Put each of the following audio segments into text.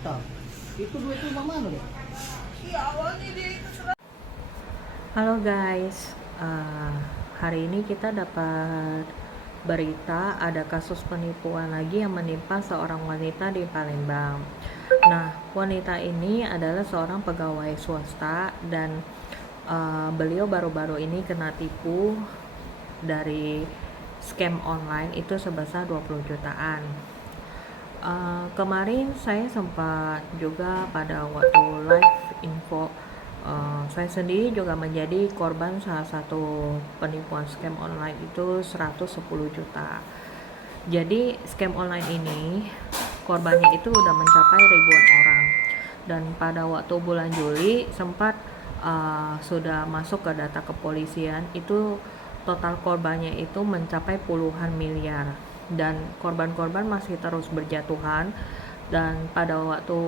juta. Itu duit lu mana deh? Iya, awalnya dia itu Halo guys, hari ini kita dapat berita ada kasus penipuan lagi yang menimpa seorang wanita di Palembang. Nah, wanita ini adalah seorang pegawai swasta dan beliau baru-baru ini kena tipu dari scam online itu sebesar 20 jutaan. Kemarin saya sempat juga pada waktu live info, saya sendiri juga menjadi korban salah satu penipuan scam online itu 110 juta. Jadi scam online ini korbannya itu udah mencapai ribuan orang, dan pada waktu bulan Juli sempat sudah masuk ke data kepolisian, itu total korbannya itu mencapai puluhan miliar, dan korban-korban masih terus berjatuhan. Dan pada waktu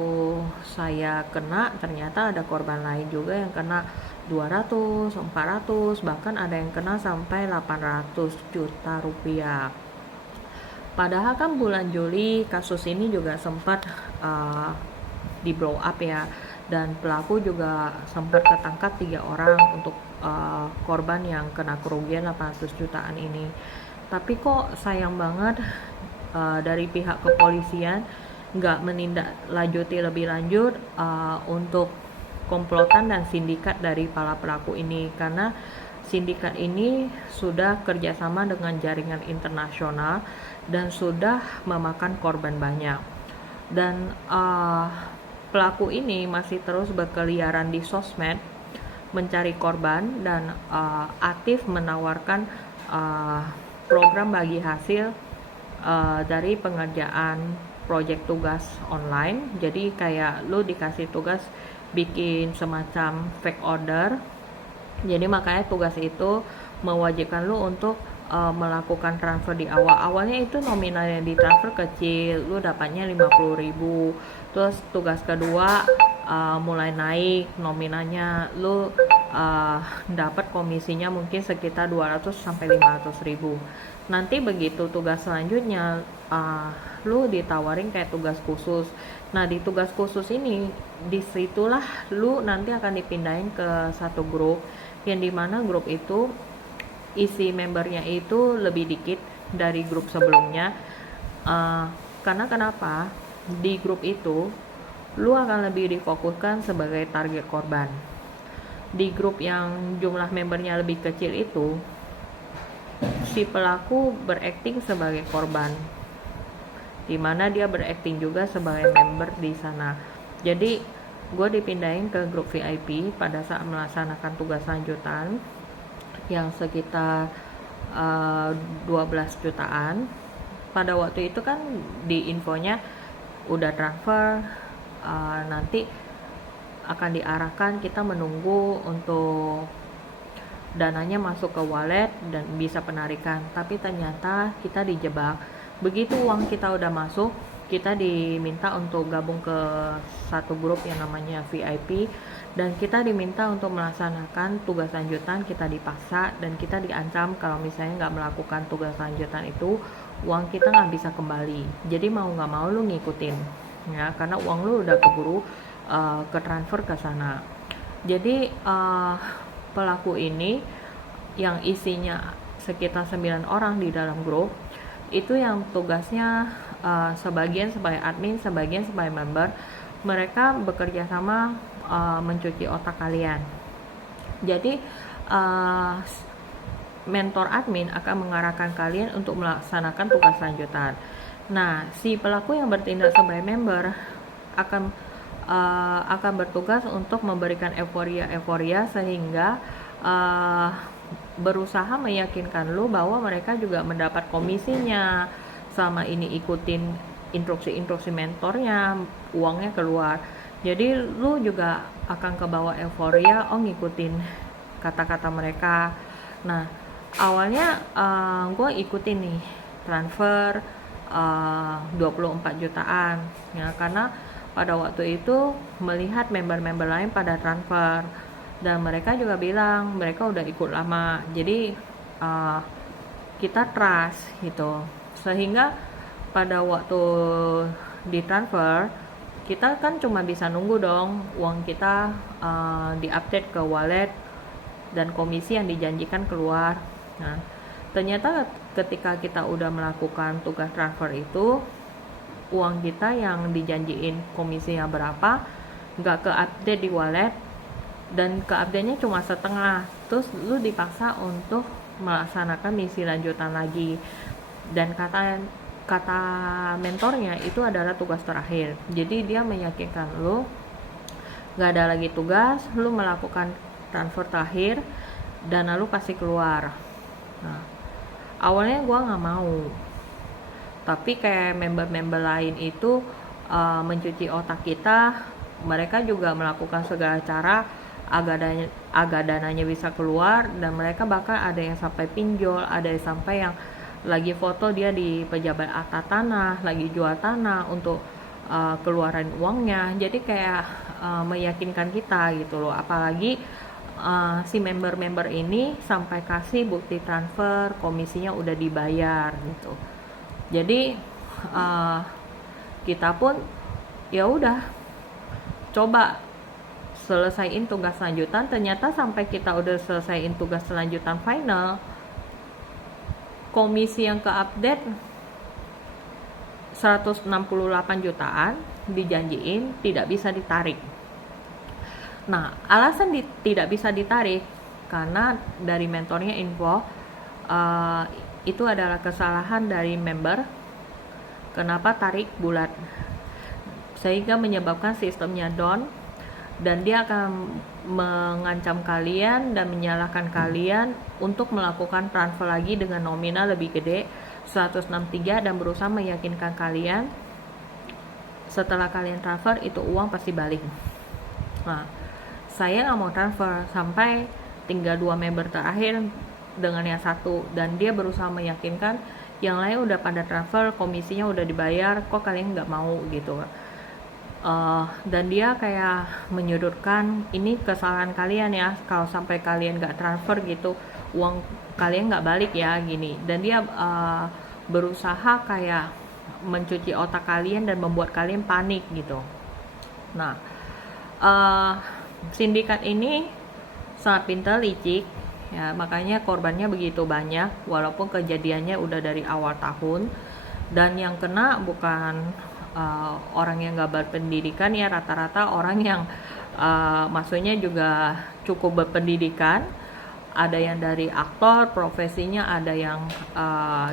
saya kena, ternyata ada korban lain juga yang kena 200, 400, bahkan ada yang kena sampai 800 juta rupiah. Padahal kan bulan Juli kasus ini juga sempat di blow up ya, dan pelaku juga sempat ketangkap 3 orang untuk korban yang kena kerugian 800 jutaan ini. Tapi kok sayang banget dari pihak kepolisian nggak menindaklanjuti lebih lanjut untuk komplotan dan sindikat dari para pelaku ini, karena sindikat ini sudah kerjasama dengan jaringan internasional dan sudah memakan korban banyak. Dan pelaku ini masih terus berkeliaran di sosmed mencari korban dan aktif menawarkan program bagi hasil dari pengerjaan project tugas online. Jadi kayak lu dikasih tugas bikin semacam fake order, jadi makanya tugas itu mewajibkan lu untuk melakukan transfer di awalnya itu nominal yang ditransfer kecil, lu dapatnya 50.000. Terus tugas kedua mulai naik nominalnya, lu dapat komisinya mungkin sekitar 200 sampai 500.000. Nanti begitu tugas selanjutnya lu ditawarin kayak tugas khusus. Nah, di tugas khusus ini disitulah lu nanti akan dipindahin ke satu grup, yang dimana grup itu isi membernya itu lebih dikit dari grup sebelumnya. Karena kenapa? Di grup itu lu akan lebih difokuskan sebagai target korban. Di grup yang jumlah membernya lebih kecil itu, si pelaku berakting sebagai korban, dimana dia berakting juga sebagai member di sana. Jadi gue dipindahin ke grup VIP pada saat melaksanakan tugas lanjutan yang sekitar 12 jutaan. Pada waktu itu kan di infonya udah transfer, nanti akan diarahkan kita menunggu untuk dananya masuk ke wallet dan bisa penarikan. Tapi ternyata kita dijebak. Begitu uang kita udah masuk, kita diminta untuk gabung ke satu grup yang namanya VIP, dan kita diminta untuk melaksanakan tugas lanjutan. Kita dipaksa dan kita diancam kalau misalnya nggak melakukan tugas lanjutan itu, uang kita nggak bisa kembali. Jadi mau nggak mau lu ngikutin ya, karena uang lu udah keburu ke transfer ke sana. Jadi pelaku ini yang isinya sekitar 9 orang di dalam grup itu, yang tugasnya sebagian sebagai admin, sebagian sebagai member. Mereka bekerja sama mencuci otak kalian. Jadi mentor admin akan mengarahkan kalian untuk melaksanakan tugas lanjutan. Nah, si pelaku yang bertindak sebagai member akan bertugas untuk memberikan euforia sehingga berusaha meyakinkan lu bahwa mereka juga mendapat komisinya sama ini, ikutin instruksi mentornya, uangnya keluar. Jadi lu juga akan kebawa euforia, ngikutin kata-kata mereka. Nah, awalnya gue ikutin nih transfer 24 jutaan ya, karena pada waktu itu melihat member-member lain pada transfer, dan mereka juga bilang mereka udah ikut lama, jadi kita trust gitu. Sehingga pada waktu ditransfer kita kan cuma bisa nunggu dong uang kita diupdate ke wallet dan komisi yang dijanjikan keluar. Nah, ternyata ketika kita udah melakukan tugas transfer itu, uang kita yang dijanjiin komisinya berapa nggak ke-update di wallet, dan ke-update-nya cuma setengah. Terus lu dipaksa untuk melaksanakan misi lanjutan lagi, dan kata mentornya itu adalah tugas terakhir. Jadi dia meyakinkan lu nggak ada lagi tugas, lu melakukan transfer terakhir dan lalu kasih keluar. Nah, awalnya gue nggak mau, tapi kayak member-member lain itu mencuci otak kita. Mereka juga melakukan segala cara agar dananya bisa keluar, dan mereka bahkan ada yang sampai pinjol, ada yang sampai yang lagi foto dia di pejabat akta tanah, lagi jual tanah untuk keluaran uangnya. Jadi kayak meyakinkan kita gitu loh. Apalagi si member-member ini sampai kasih bukti transfer, komisinya udah dibayar gitu. Jadi kita pun ya udah coba selesaiin tugas lanjutan. Ternyata sampai kita udah selesaiin tugas lanjutan final, komisi yang ke-update 168 jutaan dijanjiin tidak bisa ditarik. Nah, alasan tidak bisa ditarik karena dari mentornya info itu adalah kesalahan dari member. Kenapa tarik bulat, sehingga menyebabkan sistemnya down, dan dia akan mengancam kalian dan menyalahkan kalian untuk melakukan transfer lagi dengan nominal lebih gede 163, dan berusaha meyakinkan kalian setelah kalian transfer itu uang pasti balik. Nah, saya nggak mau transfer sampai tinggal 2 member terakhir dengan yang satu, dan dia berusaha meyakinkan yang lain udah pada transfer, komisinya udah dibayar, kok kalian nggak mau gitu. Dan dia kayak menyudutkan, ini kesalahan kalian ya, kalau sampai kalian nggak transfer gitu uang kalian nggak balik ya gini. Dan dia berusaha kayak mencuci otak kalian dan membuat kalian panik gitu. Nah, sindikat ini sangat pintar, licik ya, makanya korbannya begitu banyak walaupun kejadiannya udah dari awal tahun. Dan yang kena bukan orang yang gak berpendidikan ya, rata-rata orang yang maksudnya juga cukup berpendidikan. Ada yang dari aktor profesinya, ada yang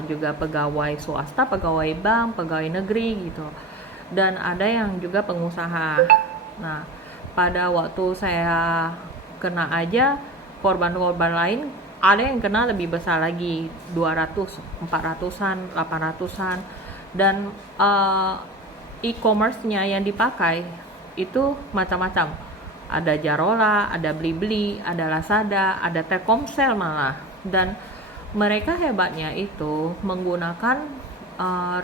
juga pegawai swasta, pegawai bank, pegawai negeri gitu, dan ada yang juga pengusaha. Nah, pada waktu saya kena aja, korban-korban lain ada yang kena lebih besar lagi, 200, 400-an, 800-an. Dan e-commerce-nya yang dipakai itu macam-macam. Ada Jarola, ada Blibli, ada Lazada, ada Telkomsel malah. Dan mereka hebatnya itu menggunakan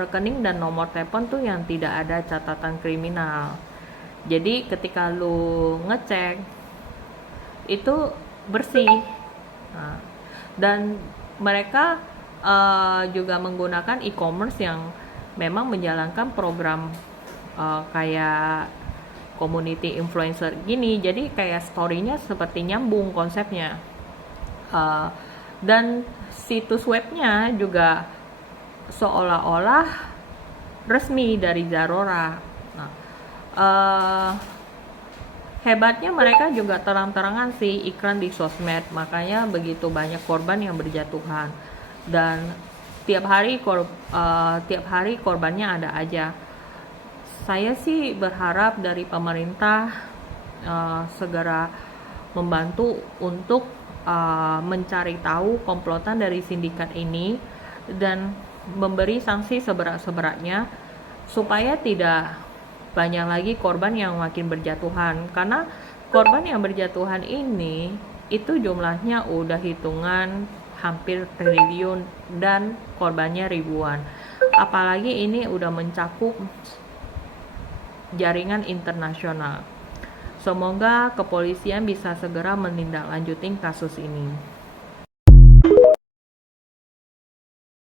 rekening dan nomor telepon tuh yang tidak ada catatan kriminal. Jadi ketika lu ngecek itu bersih. Nah, dan mereka juga menggunakan e-commerce yang memang menjalankan program kayak community influencer gini. Jadi kayak story-nya seperti nyambung konsepnya. Dan situs webnya juga seolah-olah resmi dari Zalora. Nah, hebatnya mereka juga terang-terangan sih iklan di sosmed, makanya begitu banyak korban yang berjatuhan. Dan tiap hari korbannya ada aja. Saya sih berharap dari pemerintah segera membantu untuk mencari tahu komplotan dari sindikat ini dan memberi sanksi seberat-seberatnya supaya tidak banyak lagi korban yang makin berjatuhan. Karena korban yang berjatuhan ini itu jumlahnya udah hitungan hampir triliun dan korbannya ribuan. Apalagi ini udah mencakup jaringan internasional. Semoga kepolisian bisa segera menindaklanjuti kasus ini.